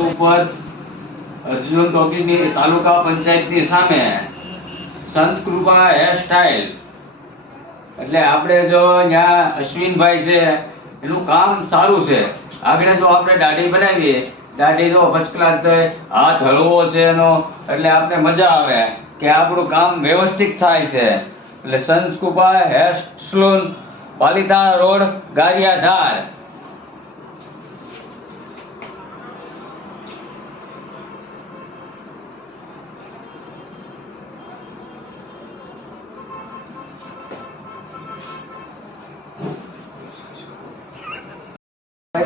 ઉપર અર્જુન ટોકીની તાલુકા પંચાયતની સામે સંત કૃપા હેર એટલે આપણે જો ત્યાં અશ્વિનભાઈ છે એનું કામ સારું છે આગળ જો આપણે દાઢી બનાવીએ દાઢી જો ફર્સ્ટ ક્લાસ થાય હાથ હળવો છે એનો એટલે આપણે મજા આવે કે આપણું કામ વ્યવસ્થિત થાય છે એટલે Sant Krupa hair salon Palita road Gariadhar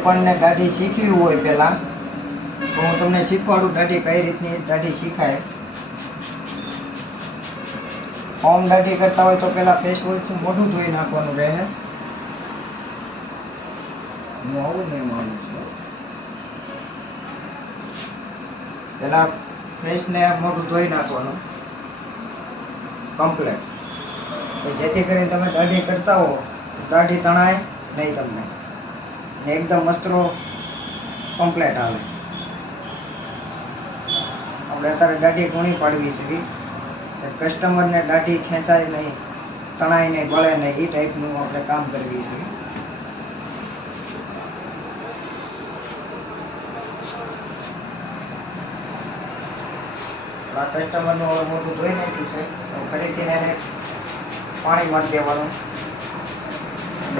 આપણને દાઢી શીખવી હોય પહેલાં તો હું તમને શીખવાડું દાઢી કઈ રીતની દાઢી શીખાય ઓમ દાઢી કરતા હોય તો પહેલાં ફેસ વોશથી મોઢું ધોઈ નાખવાનું રહે હું આવું નહીં માનું છું પહેલાં ફેસને મોઢું ધોઈ નાખવાનું કમ્પ્લેટ જેથી કરીને તમે દાઢી કરતા હો દાઢી તણાય નહીં તમને એકદમ વસ્ત્રો કમ્પ્લેટ આવે આપણે અત્યારે દાઢી ગુણી પાડવી છે કે કસ્ટમરને દાઢી ખેંચાય નહીં તણાય નહીં બળે નહીં એ ટાઈપનું આપણે કામ કરવી છે આ કસ્ટમરનું હવે મોટું ધોઈ નાખ્યું છે તો ફરીથી એને પાણી મારી દેવાનું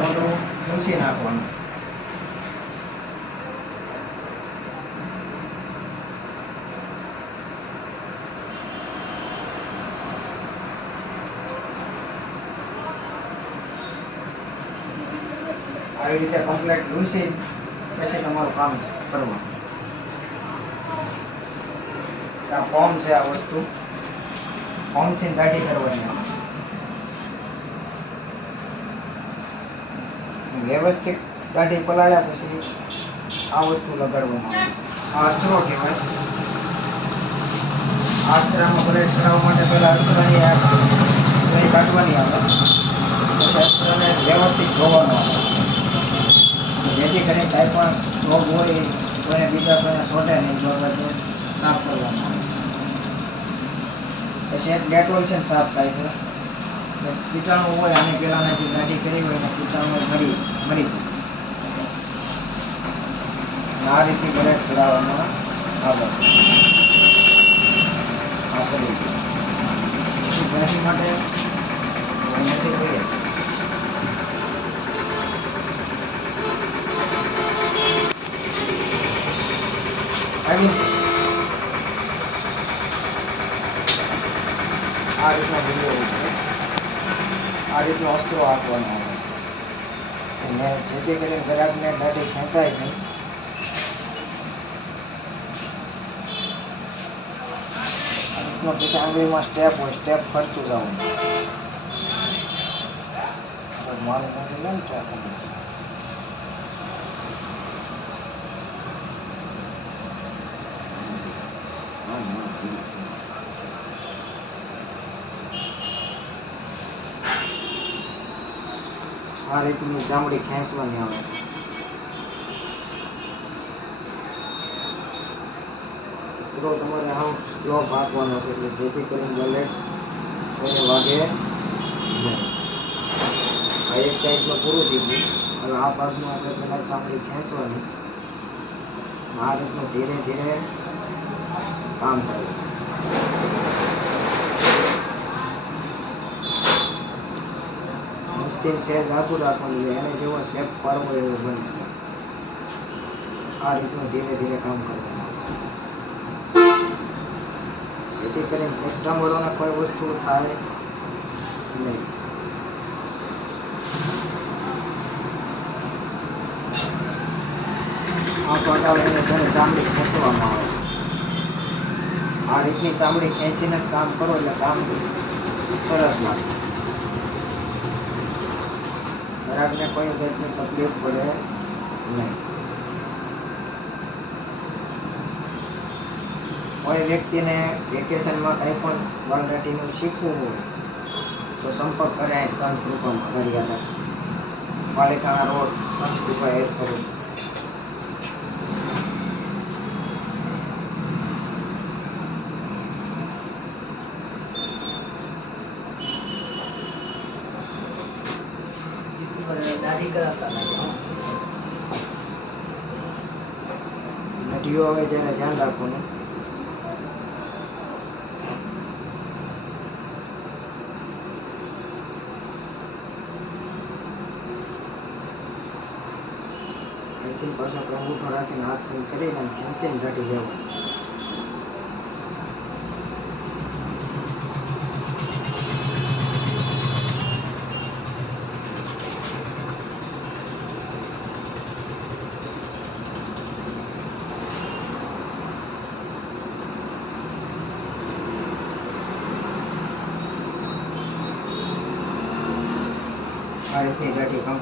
મોટું લૂસી નાખવાનું આવી રીતે કમ્પ્લેટ લૂસી પછી તમારું કામ કરવું આ ફોર્મ છે આ વસ્તુ ફોર્મથી કાઢી કરવાની વ્યવસ્થિત દાઢી પલાળ્યા પછી આ વસ્તુ લગાડવામાં આવે આ અસ્ત્રો કહેવાય આ અસ્ત્રામાં પલેટ ચડાવવા માટે પહેલાં અસ્ત્રની આ ઘરે કાંઈ પણ રોગ હોય કોઈને બીજા કોઈને સોટે નહીં જો સાફ કરવામાં આવે પછી એક ડેટોલ છે ને સાફ થાય છે કીટાણુ હોય આની પહેલાંના જે ગાડી કરી હોય એને કીટાણુ મરી મરી જાય આ રીતે ઘરે ચડાવવામાં આવે છે આ શરીર માટે નથી કોઈ આ રીતનો ગુલ્લો આ રીતનો અસ્ત્રો આપવાનો આવે જેથી કરીને ગ્રાહકને દાઢી ખેંચાય નહીં રીતનો પછી આંગળીમાં સ્ટેપ હોય સ્ટેપ ફરતું જવું મારું મોટું ને આ રીતની ચામડી ખેંચવાની આવે છે સ્ત્રો તમારે આમ સ્લો ભાગવાનો છે એટલે જેથી કરીને બલેટ કોઈને વાગે આ એક સાઈડમાં પૂરું થઈ ગયું અને આ ભાગમાં આપણે પહેલાં ચામડી ખેંચવાની આ રીતનું ધીરે ધીરે કામ કરે મુશ્કેલ શેપ ઝાકું રાખવાનું છે એને જેવો શેપ પાડવો એવો બનશે આ રીતનું ધીરે ધીરે કામ કરવાનું જેથી કરીને કસ્ટમરોને કોઈ વસ્તુ થાય નહીં આ પાટાવાળીને તેને ચામડી ખેંચવામાં આવે છે આ રીતની ચામડી ખેંચીને કામ કરો એટલે કામ સરસ લાગે ગ્રાહકને કોઈ જાતની તકલીફ પડે નહીં કોઈ વ્યક્તિને વેકેશનમાં કંઈ પણ બાયોડેટીનું શીખવું હોય તો સંપર્ક કરે સંત કૃપામાં ગરિયાદા પાલિતાણા રોડ સંત કૃપા એક સ્વરૂપ નદીઓ આવે તેને ધ્યાન રાખવાનું પેન્સિલ પાછા પ્રમુખ ખેંચીને ઘટી જવું 是可现在就刚。